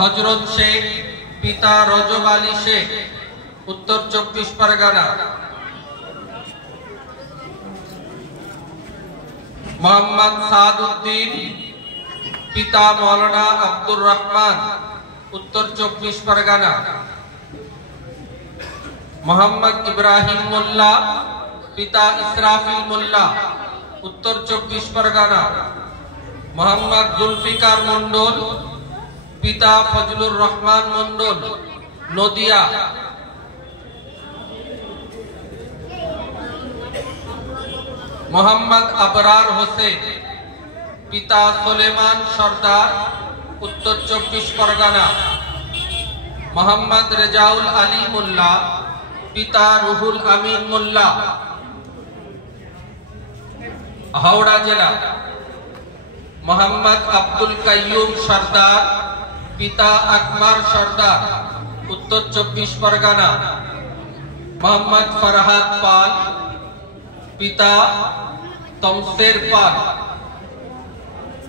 হযরত শেখ, পিতা রজব আলী শেখ, উত্তর 24 পরগনা। মোহাম্মদ সাদউদ্দিন, পিতা মৌলানা আব্দুর রহমান, উত্তর 24 পরগনা। মোহাম্মদ ইব্রাহিম মোল্লা, পিতা ইসরাফিল মোল্লা, উত্তর 24 পরগনা। মোহাম্মদ জুলফিকার মন্ডল, পিতা ফজলুর রহমান মন্ডল, নদিয়া। মোহাম্মদ আবরার হোসেন, পিতা সুলেমান সরদার, উত্তর 24 পরগনা। মোহাম্মদ রেজাউল আলী মোল্লা, পিতা রুহুল আমিন মোল্লা, হাওড়া জেলা। মোহাম্মদ আব্দুল কাইয়ুম সরদার, পিতা আকবর সরদার, উত্তর 24 পরগনা। মোহাম্মদ ফরহাদ পাল, পিতা তমসের পাল,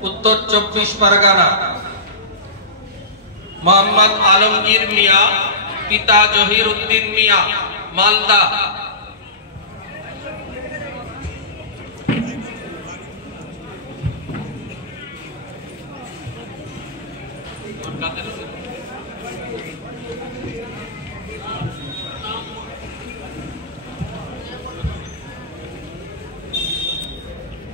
উত্তর 24 পরগনা। মোহাম্মদ আলমগীর মিয়া, পিতা জহির উদ্দিন মিয়া, মালদা।